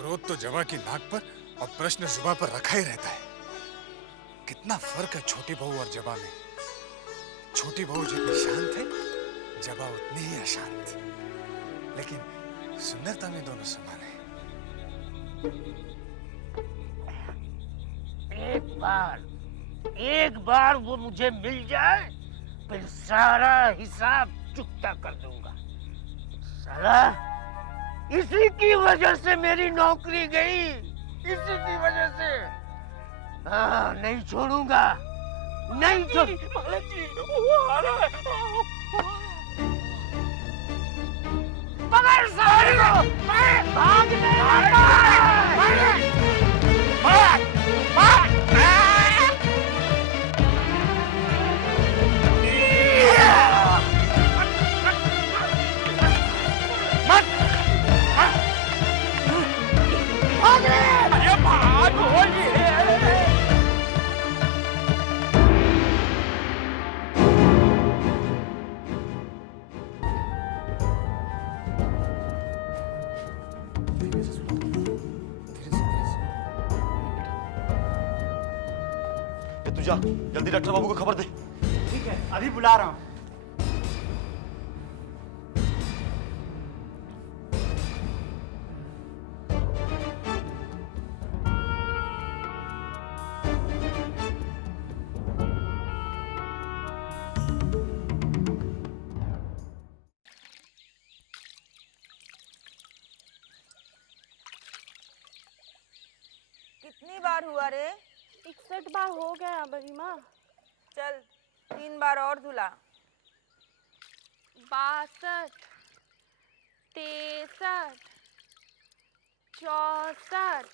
क्रोध तो जवा की नाक पर और प्रश्न जुबान पर रखा ही रहता है। कितना फर्क है छोटी बहू और जवा में। छोटी बहू जितनी शांत है, जवा उतनी ही अशांत, लेकिन सुंदरता में दोनों समान है। एक बार वो मुझे मिल जाए, फिर सारा हिसाब चुकता कर दूंगा। साला, इसी की वजह से मेरी नौकरी गई, इसी की वजह से। हाँ, नहीं छोड़ूंगा, नहीं छोड़। मालक जी, वो आ रहा है। पकड़ सारे को, भाग तू जा, जल्दी डॉक्टर बाबू को खबर दे। ठीक है, अभी बुला रहा हूँ। कितनी बार हुआ रे? 61 बार हो गया बड़ी माँ। चल 3 बार और धुला। 62, 63, 64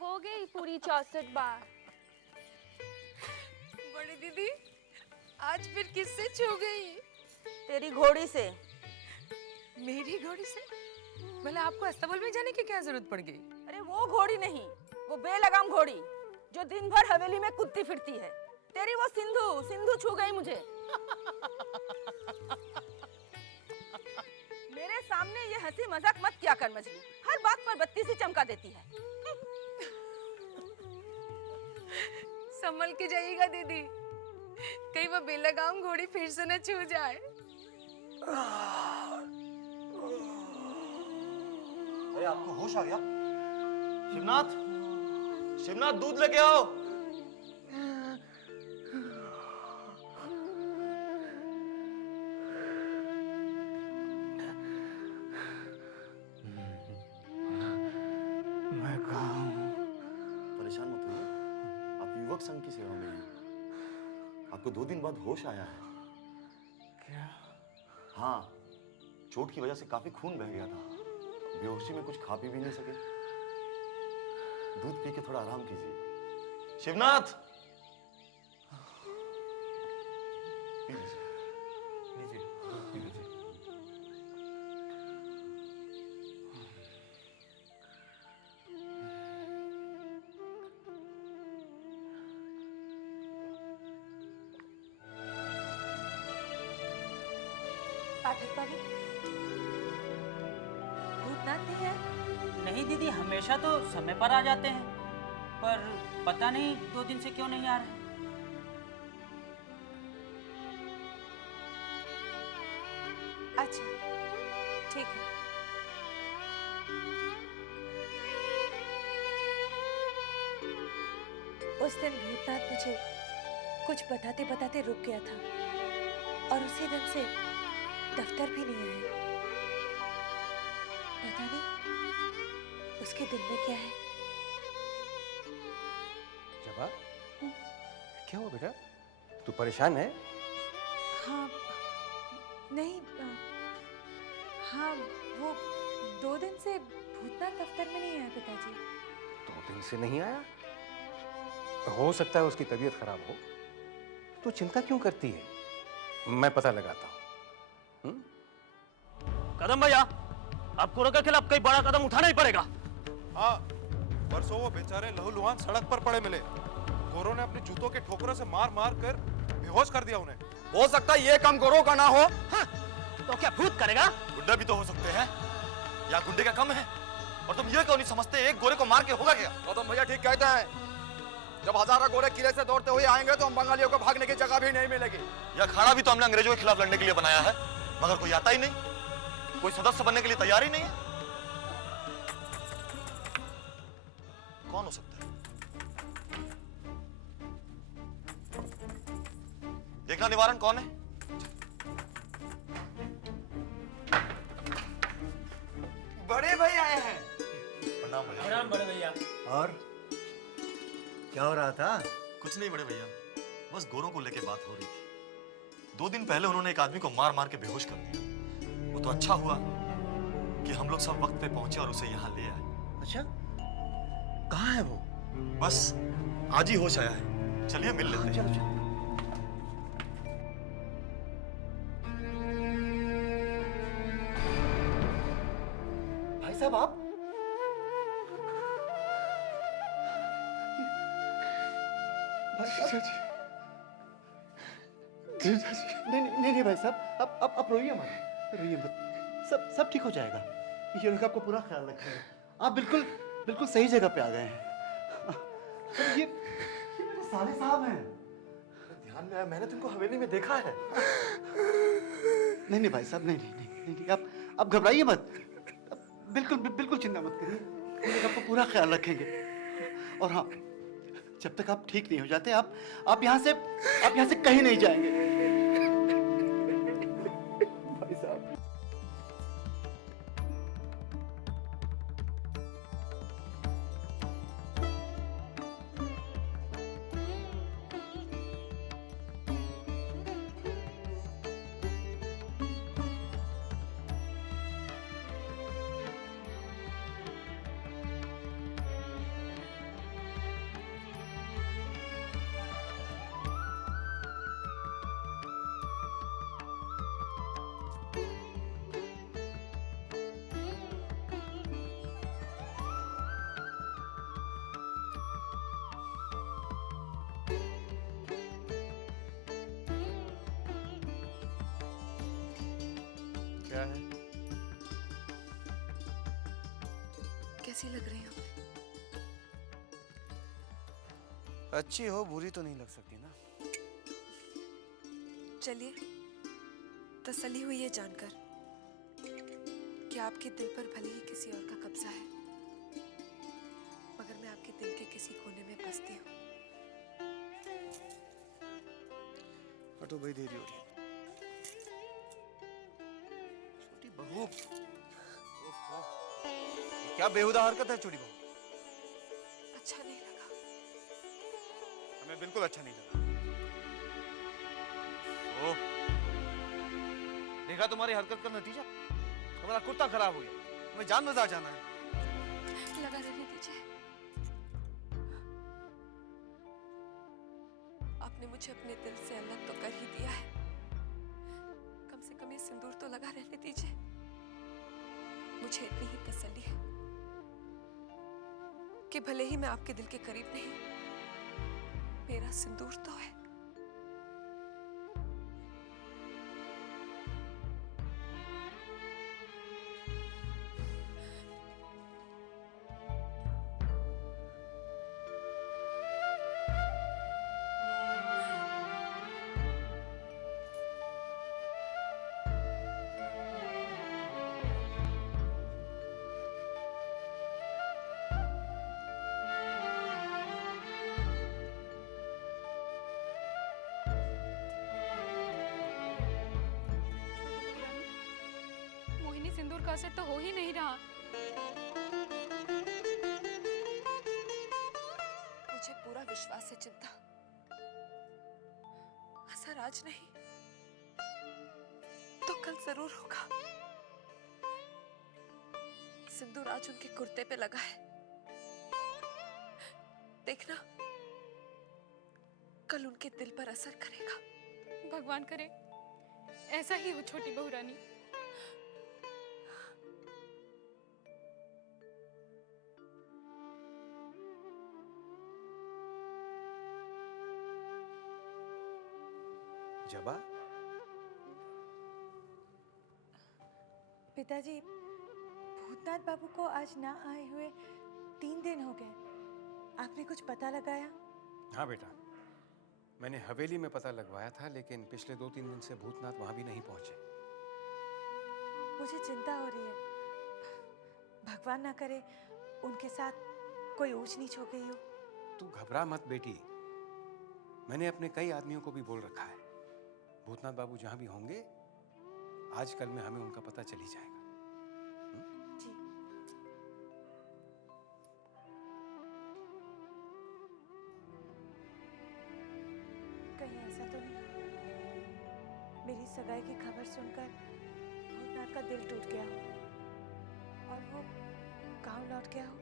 हो गई पूरी 64 बार। बड़ी दीदी, आज फिर किससे छू गई? तेरी घोड़ी से। मेरी घोड़ी से? भला आपको अस्तबल में जाने की क्या जरूरत पड़ गई? अरे वो घोड़ी नहीं, वो बेलगाम घोड़ी जो दिन भर हवेली में कुदती फिरती है। तेरी वो सिंधु छू गई मुझे। मेरे सामने ये हंसी मजाक मत किया कर मछली, हर बात पर बत्ती सी चमका देती है। संभल के जाइएगा दीदी, कहीं वो बेलगाम घोड़ी फिर से न छू जाए। अरे आपको होश आ गया? शिवनाथ, शिवनाथ दूध लेके आओ। मैं कहाँ हूँ? परेशान मत होइए, आप युवक संघ की सेवा में हैं। आपको 2 दिन बाद होश आया है। क्या? हाँ, चोट की वजह से काफी खून बह गया था। बेहोशी में कुछ खा पी भी नहीं सके। दूध पी के थोड़ा आराम कीजिए। शिवनाथ, पी लीजिए। लीजिए, दूध पी लीजिए। पाठक बाबू, भूतनाथ नहीं है? नहीं दीदी, हमेशा तो समय पर आ जाते हैं, पर पता नहीं 2 दिन से क्यों नहीं आ रहे। अच्छा, ठीक है। उस दिन भूतनाथ मुझे कुछ बताते बताते रुक गया था और उसी दिन से दफ्तर भी नहीं आया। पता नहीं उसके दिल में क्या है। जबा, क्या हुआ बेटा? तू परेशान है? हाँ, नहीं, हाँ, वो 2 दिन से भूतनाथ दफ्तर में नहीं आया पिताजी। 2 दिन से नहीं आया? हो सकता है उसकी तबीयत खराब हो। तू चिंता क्यों करती है? मैं पता लगाता हूँ। कदम भैया, आपको कोरोना के खिलाफ कई बड़ा कदम उठाना ही पड़ेगा। हाँ, परसों वो बेचारे लहूलुहान सड़क पर पड़े मिले। गोरों ने अपने जूतों के ठोकरों से मार मार कर बेहोश कर दिया उन्हें। हो सकता है ये काम गोरों का ना हो। हाँ, तो क्या भूत करेगा? गुंडा भी तो हो सकते हैं, या गुंडे का कम है? और तुम ये क्यों नहीं समझते एक गोरे को मार के होगा क्या? गौतम भैया ठीक कहते हैं, जब हजारों गोरे किले से दौड़ते हुए आएंगे तो हम बंगालियों को भागने की जगह भी नहीं मिलेगी। यह अखाड़ा भी तो हमने अंग्रेजों के खिलाफ लड़ने के लिए बनाया है, मगर कोई आता ही नहीं, कोई सदस्य बनने के लिए तैयार ही नहीं है। कौन हो सकता है? देखना निवारण कौन है? बड़े भाई आए हैं। प्रणाम भैया। प्रणाम बड़े भैया। और क्या हो रहा था? कुछ नहीं बड़े भैया, बस गोरों को लेके बात हो रही थी। 2 दिन पहले उन्होंने एक आदमी को मार मार के बेहोश कर दिया। वो तो अच्छा हुआ कि हम लोग सब वक्त पे पहुंचे और उसे यहाँ ले आए। अच्छा, कहाँ है वो? बस आज ही होश आया है, चलिए मिल लेते हैं। चलो चलो। भाई साहब आप? नहीं भाई साहब, आप रोइए मत, रोइए मत, सब ठीक हो जाएगा। ये लोग आपका पूरा ख्याल रखेंगे। आप बिल्कुल सही जगह पे आ गए हैं। ये मेरे साले साहब हैं। ध्यान में आया, मैंने तुमको हवेली में देखा है। नहीं भाई साहब, नहीं, आप घबराइए मत, बिल्कुल चिंता मत करिए, ये लोग आपका पूरा ख्याल रखेंगे। और हाँ, जब तक आप ठीक नहीं हो जाते आप यहाँ से कहीं नहीं जाएंगे। भाई साहब, क्या है? कैसी लग रही हो? अच्छी हो बुरी तो नहीं लग सकती ना। चलिए, तसल्ली हुई है जानकर कि आपके दिल पर भले ही किसी और का कब्जा है, मगर मैं आपके दिल के किसी कोने में बसती हूँ। हटो भाई, देरी हो रही है। छोटी बहू, क्या बेहुदा हरकत है छोटी बहू? अच्छा नहीं लगा? हमें बिल्कुल अच्छा नहीं लगा। देखा तुम्हारी हरकत का नतीजा? हमारा कुर्ता खराब हो गया, हमें जान बाजार जाना है। लगा रहने दीजिए। आपने मुझे अपने दिल से अलग तो कर ही दिया है, कम से कम ये सिंदूर तो लगा रहने दीजिए। मुझे इतनी ही तसल्ली है कि भले ही मैं आपके दिल के करीब नहीं, मेरा सिंदूर तो है। मोहिनी सिंदूर का असर तो हो ही नहीं रहा। मुझे पूरा विश्वास है चिंता, असर आज नहीं तो कल जरूर होगा। सिंदूर आज उनके कुर्ते पे लगा है, देखना कल उनके दिल पर असर करेगा। भगवान करे ऐसा ही हो छोटी बहू रानी। जबा, पिताजी, भूत भूतनाथ बाबू को आज ना आए हुए 3 दिन हो गए। आपने कुछ पता लगाया? हाँ बेटा, मैंने हवेली में पता लगवाया था, लेकिन पिछले 2-3 दिन से भूतनाथ वहां भी नहीं पहुंचे। मुझे चिंता हो रही है। भगवान ना करे उनके साथ कोई ऊंच नीच हो गई हो। तू घबरा मत बेटी, मैंने अपने कई आदमियों को भी बोल रखा है। भूतनाथ बाबू जहां भी होंगे आज कल में हमें उनका पता चल ही जाएगा। जी। कहीं ऐसा तो नहीं मेरी सगाई की खबर सुनकर भूतनाथ का दिल टूट गया हो और वो गांव लौट गया हो?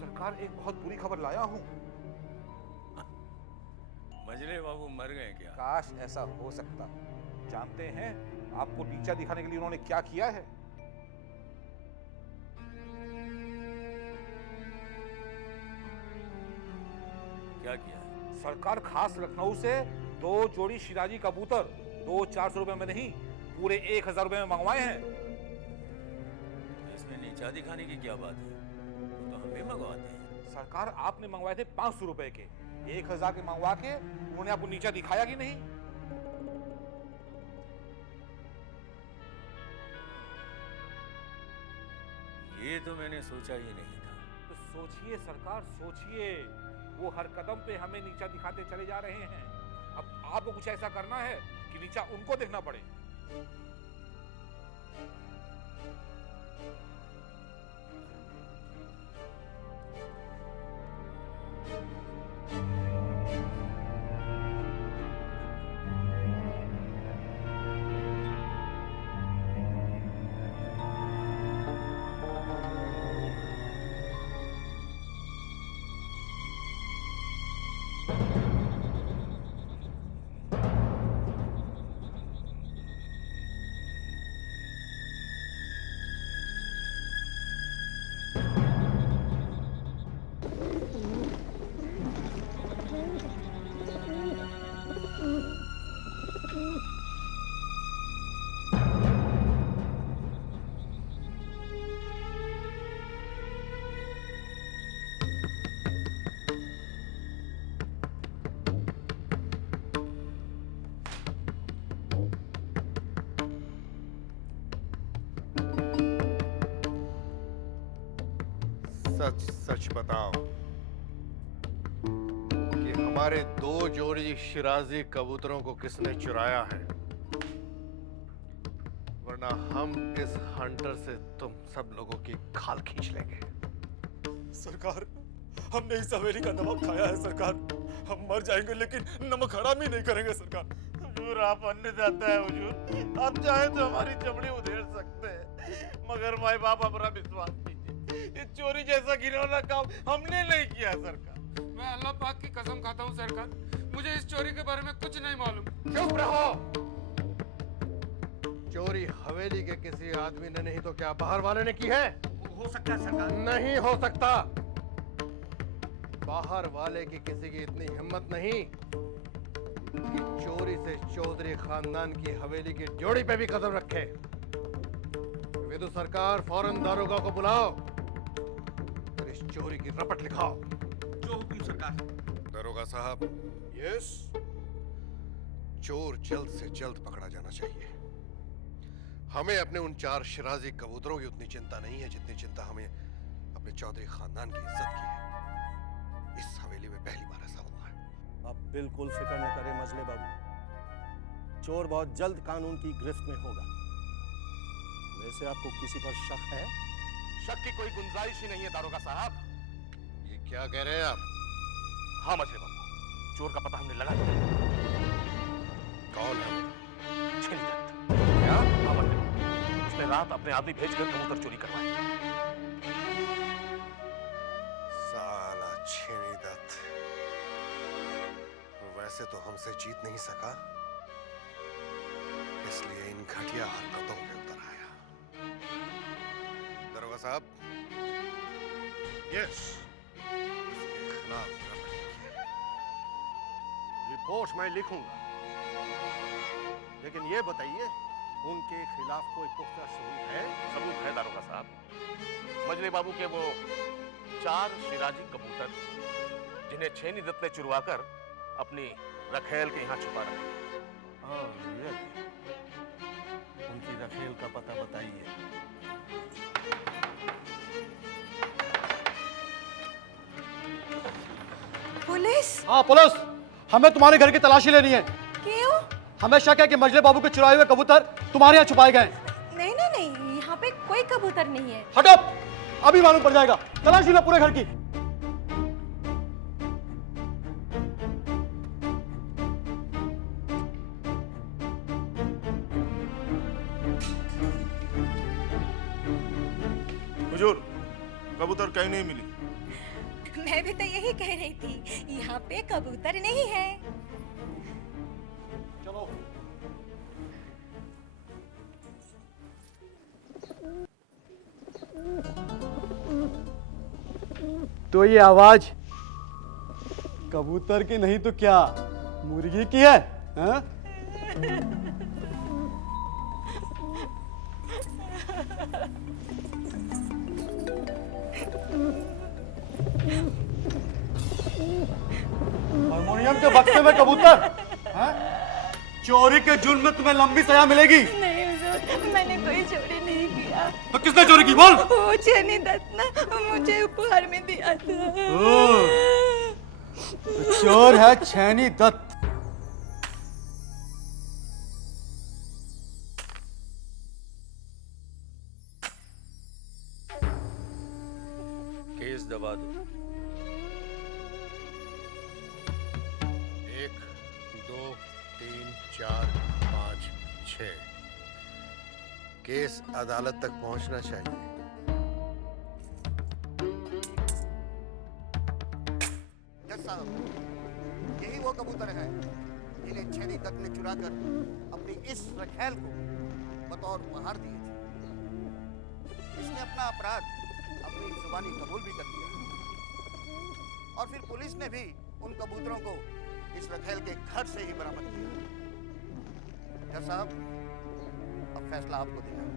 सरकार एक बहुत बुरी खबर लाया हूँ। मजले बाबू मर गए क्या? काश ऐसा हो सकता। जानते हैं आपको नीचा दिखाने के लिए उन्होंने क्या किया है? क्या किया है? सरकार खास लखनऊ से 2 जोड़ी शिराजी कबूतर 200-400 रुपए में नहीं, पूरे 1000 रुपए में मंगवाए हैं। इसमें नीचा दिखाने की क्या बात है? तो हम भी मंगवाते हैं। सरकार आपने मंगवाए थे 500 रुपए के, 1000 के मंगवा के उन्होंने आपको नीचा दिखाया कि नहीं? ये तो मैंने सोचा ही नहीं था। तो सोचिए सरकार, सोचिए। वो हर कदम पे हमें नीचा दिखाते चले जा रहे हैं। अब आपको कुछ ऐसा करना है कि नीचा उनको देखना पड़े। सच सच बताओ कि हमारे 2 जोड़ी शिराजी कबूतरों को किसने चुराया है, वरना हम इस हंटर से तुम सब लोगों की खाल खींच लेंगे। सरकार, हमने इस हवेली का नमक खाया है सरकार। हम मर जाएंगे लेकिन नमक हराम ही नहीं करेंगे सरकार। हुजूर, आप अन्नदाता है हुजूर। आप चाहे तो हमारी चमड़ी उधेड़ सकते हैं, मगर माई बाप हमारा विश्वास कीजिए, ये चोरी जैसा घिनौना काम हमने नहीं किया सरकार। मैं अल्लाह पाक की कसम खाता हूँ सरकार, मुझे इस चोरी के बारे में कुछ नहीं मालूम। चुप रहो। चोरी हवेली के किसी आदमी ने नहीं तो क्या बाहर वाले ने की है? हो सकता है सरकार। नहीं हो सकता। बाहर वाले की किसी की इतनी हिम्मत नहीं कि चोरी से चौधरी खानदान की हवेली की जोड़ी पे भी कदम रखे। विदु सरकार, फौरन दारोगा को बुलाओ और इस चोरी की रपट लिखाओ। जो हुकुम सरकार। दारोगा साहब। यस। चोर जल्द से जल्द पकड़ा जाना चाहिए। हमें अपने उन 4 शिराजी कबूतरों की उतनी चिंता नहीं है जितनी चिंता हमें अपने चौधरी खानदान की इज्जत की है। इस हवेली में पहली बार ऐसा हुआ है। आप बिल्कुल फिक्र न करें मजले बाबू, चोर बहुत जल्द कानून की गिरफ्त में होगा। वैसे आपको किसी पर शक है? शक की कोई गुंजाइश ही नहीं है दारोगा साहब। ये क्या कह रहे हैं आप? हाँ मछली बाबू, चोर का पता हमने लगा दिया। कौन है? छेनी दत्त। क्या? हाँ मछली बाबू, उसने रात अपने आदमी भेजकर कबूतर चोरी करवाए। साला छेनी दत्त वैसे तो हमसे जीत नहीं सका, इसलिए इन घटिया हरकतों पे उतर आया। दरोगा साहब, यस, इसके खिलाफ रिपोर्ट मैं लिखूंगा, लेकिन ये बताइए उनके खिलाफ कोई पुख्ता सबूत है? सबूत है दारोगा साहब। मजले बाबू के वो 4 शिराजी कबूतर जिन्हें छेनी दत्त ने चुरवाकर अपनी रखेल के यहाँ छुपा रखा। उनकी रखेल का पता बताइए। पुलिस? हाँ पुलिस, हमें तुम्हारे घर की तलाशी लेनी है। क्यों? हमें शक है कि मजले बाबू के चुराए हुए कबूतर तुम्हारे यहाँ छुपाए गए हैं। नहीं नहीं नहीं, यहाँ पे कोई कबूतर नहीं है। हटो, अभी मालूम पड़ जाएगा। तलाशी लो पूरे घर की। हुजूर, कबूतर कहीं नहीं मिली। मैं भी तो यही कह रही थी, यहाँ पे कबूतर नहीं है। चलो। तो ये आवाज कबूतर की नहीं तो क्या मुर्गी की है? हाँ? हारमोनियम के बक्से में कबूतर? हाँ? चोरी के जुर्म में तुम्हें लंबी सजा मिलेगी। नहीं हुजूर, मैंने कोई चोरी नहीं किया। तो किसने चोरी की बोल? वो छेनी दत्त ना मुझे उपहार में दिया था। तो चोर है छेनी दत्त। केस दबा दो। 1 2 3 4 5 6। केस अदालत तक पहुंचना चाहिए। जज साहब, यही वो कबूतर हैं जिन्हें छेनी दत्त ने चुराकर अपनी इस रखेल को बतौर उपहार दिए थे। इसने अपना अपराध अपनी जुबानी कबूल भी कर दिया और फिर पुलिस ने भी उन कबूतरों को इस रखेल के घर से ही बरामद किया। जज साहब, अब फैसला आपको देना है।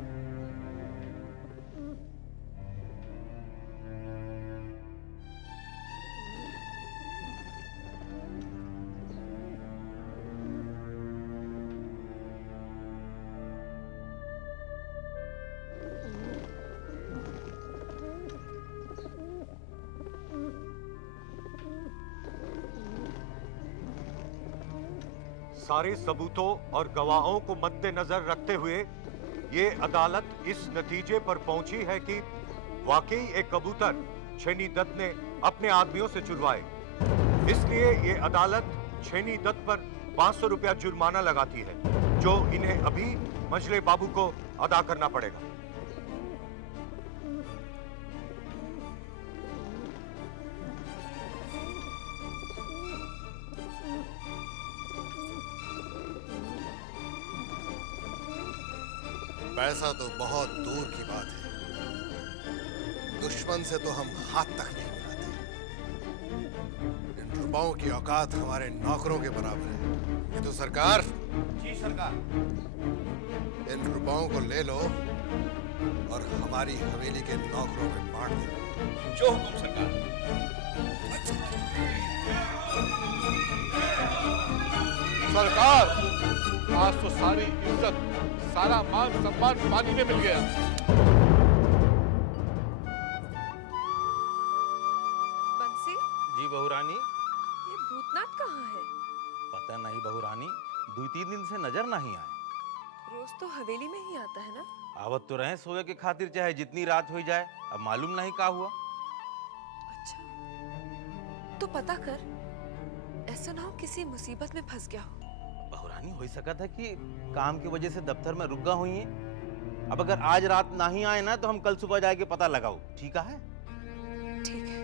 सारे सबूतों और गवाहों को मद्देनजर रखते हुए ये अदालत इस नतीजे पर पहुंची है कि वाकई एक कबूतर छेनी दत्त ने अपने आदमियों से चुरवाए। इसलिए ये अदालत छेनी दत्त पर 500 रुपया जुर्माना लगाती है, जो इन्हें अभी मजले बाबू को अदा करना पड़ेगा। पैसा तो बहुत दूर की बात है, दुश्मन से तो हम हाथ तक नहीं मिलाते। इन रुपयों की औकात हमारे नौकरों के बराबर है। ये तो सरकार। जी सरकार। इन रुपयों को ले लो और हमारी हवेली के नौकरों में बांट दो। जो हुकुम सरकार। सरकार, आज तो सारी इज्जत, सारा मान सम्मान पानी में मिल गया। बंसी, जी बहुरानी। ये भूतनाथ कहाँ है? पता नहीं बहुरानी, 2-3 दिन से नजर नहीं आए। रोज तो हवेली में ही आता है ना? आवत तो रहे सोए के खातिर, चाहे जितनी रात हो जाए। अब मालूम नहीं क्या हुआ। अच्छा, तो पता कर, ऐसा ना हो किसी मुसीबत में फंस गया हो। बहुरानी, हो सका था कि काम की वजह से दफ्तर में रुक गए हुई हैं। अब अगर आज रात ना ही आए ना तो हम कल सुबह जाके पता लगाओ। ठीक है? ठीक है।